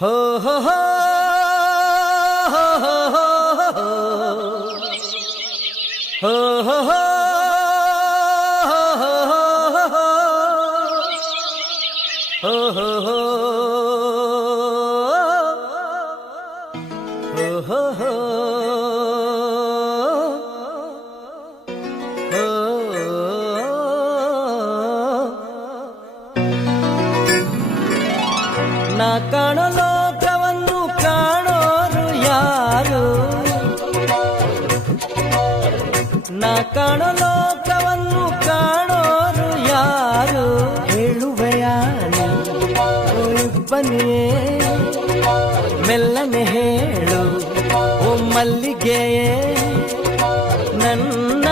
ಹೋ ಹೋ ಹೋ ಹೋ ಹೋ ಹೋ ಹೋ ನಾ ಕಾಣೋ ಲೋಕವನ್ನು ಕಾಣೋರು ಯಾರು? ನಾ ಕಾಣೋ ಲೋಕವನ್ನು ಕಾಣೋರು ಯಾರು? ಹೇಳುವೆಯಾ ಬನ್ನಿಯೇ ಮೆಲ್ಲನೆ ಹೇಳು ಓ ಮಲ್ಲಿಗೆಯೇ, ನನ್ನ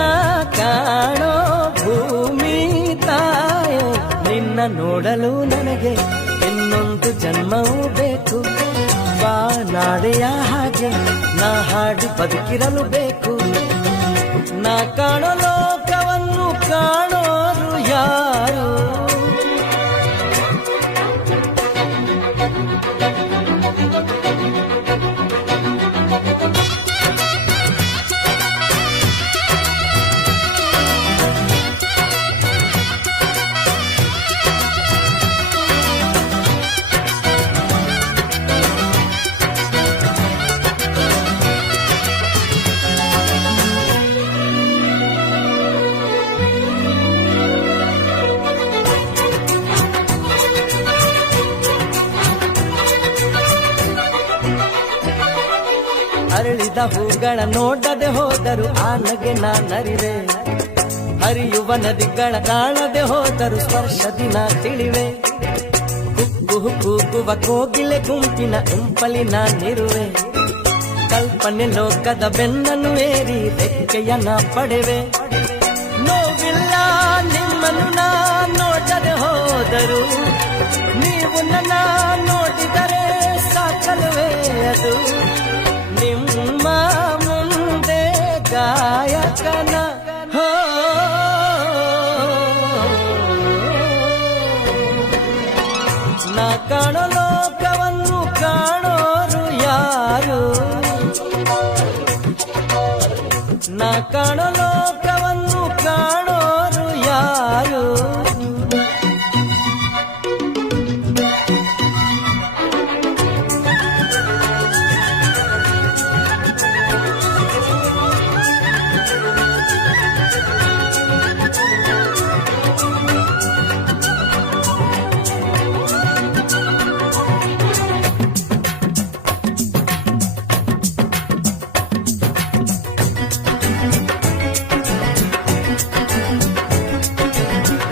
ಕಾಣೋ ಭೂಮಿ ತಾಯೋ, ನಿನ್ನ ನೋಡಲು ನನಗೆ ಇನ್ನೊಂದು ಜನ್ಮವೂ ಬೇಕು. ಬಾ ನಾಡೆಯ ಹಾಗೆ ನಾ ಹಾಡಿ ಬದುಕಿರಲು ಬೇಕು. ನಾ ಕಾಣೋ ಲೋಕವನ್ನು ಕಾಣೋರು ಯಾರು? ಅರಳಿದ ಹೂಗಳ ನೋಡದೆ ಹೋದರು ಆ ನಗೆ ನಾನರಿವೆ. ಹರಿಯುವ ನದಿಗಳ ಕಾಣದೆ ಹೋದರು ಸ್ಪರ್ಶದಿ ನಾ ತಿಳಿವೆ. ಕುಗ್ಗು ಕೂಗುವ ಕೋಗಿಲೆ ಗುಂಪಿನ ಇಂಪಲಿ ನಾನಿರುವೆ. ಕಲ್ಪನೆ ಲೋಕದ ಬೆನ್ನನ್ನು ಏರಿ ರೆಕ್ಕೆಯ ನಾ ಪಡೆವೆ. ನೋವಿಲ್ಲ ನಿಮ್ಮನ್ನು ನಾ ನೋಡದೆ ಹೋದರು, ನೀವು ನನ್ನ ನೋಡಿದರೆ ಸಾಕಲ್ವೇ ಅದು? ನಿಮ್ಮ ಮುಂದೆ ಗಾಯಕನ ಹೋ, ನಾ ಕಾಣೋ ಲೋಕವನ್ನು ಕಾಣೋರು ಯಾರು? ನಾ ಕಾಣೋ ಲೋಕವನ್ನು ಕಾಣೋರು ಯಾರು?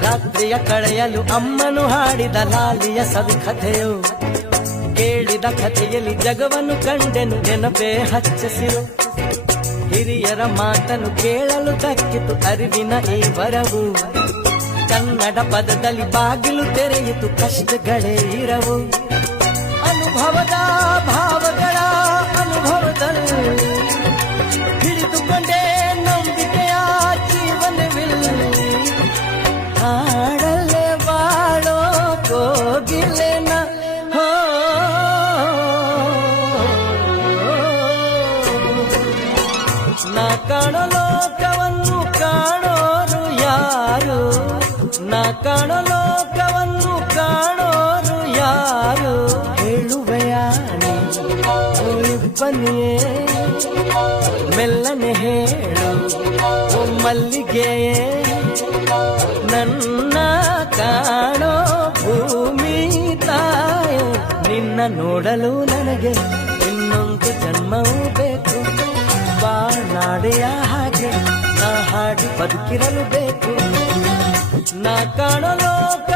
ರಾತ್ರಿಯ ಕಳೆಯಲು ಅಮ್ಮನು ಹಾಡಿದ ಲಾಲಿಯ ಸವಿಕಥೆಯು, ಕೇಳಿದ ಕಥೆಯಲ್ಲಿ ಜಗವನ್ನು ಕಂಡೆನು ನೆನಪೇ ಹಚ್ಚಸಿರು. ಹಿರಿಯರ ಮಾತನ್ನು ಕೇಳಲು ದಕ್ಕಿತು ಅರಿವಿನ ಈ ವರವು. ಕನ್ನಡ ಪದದಲ್ಲಿ ಬಾಗಿಲು ತೆರೆಯಿತು ಕಷ್ಟಗಳೇ ಇರವು. ಅನುಭವದ ಭಾವಗಳ ಅನುಭವದಲ್ಲಿ ಹಿಡಿದುಕೊಂಡೇ ನಂಬಿಕೆಯ ಜೀವನವಿಲ್ಲ. ಹಾಡಲ್ಲೇ ಬಾಳೋ ಕೋಗಿಲೆನ ಹೋ, ನಾ ಕಾಣೋ ಲೋಕವನ್ನು ಕಾಣೋರು ಯಾರು? ನಾ ಕಾಣೋ ಲೋಕವನ್ನು ಕಾಣೋರು ಯಾರು? ಹೇಳುವೆಯಾ ಬನ್ನಿಯೇ ಮೆಲ್ಲನೆ ಹೇಳು ಓ ಮಲ್ಲಿಗೆಯೇ, ನನ್ನ ಕಾಣೋ ಭೂಮಿ ತಾಯೋ, ನಿನ್ನ ನೋಡಲು ನನಗೆ ಇನ್ನೊಂದು ಜನ್ಮವೂ ಬೇಕು. ಬಾ ನಾಡೆಯ ಹಾಗೆ ನಾ ಹಾಡಿ ಬದುಕಿರಲು ಬೇಕು. ನಾ ಕಾಣೋ ಲೋಕ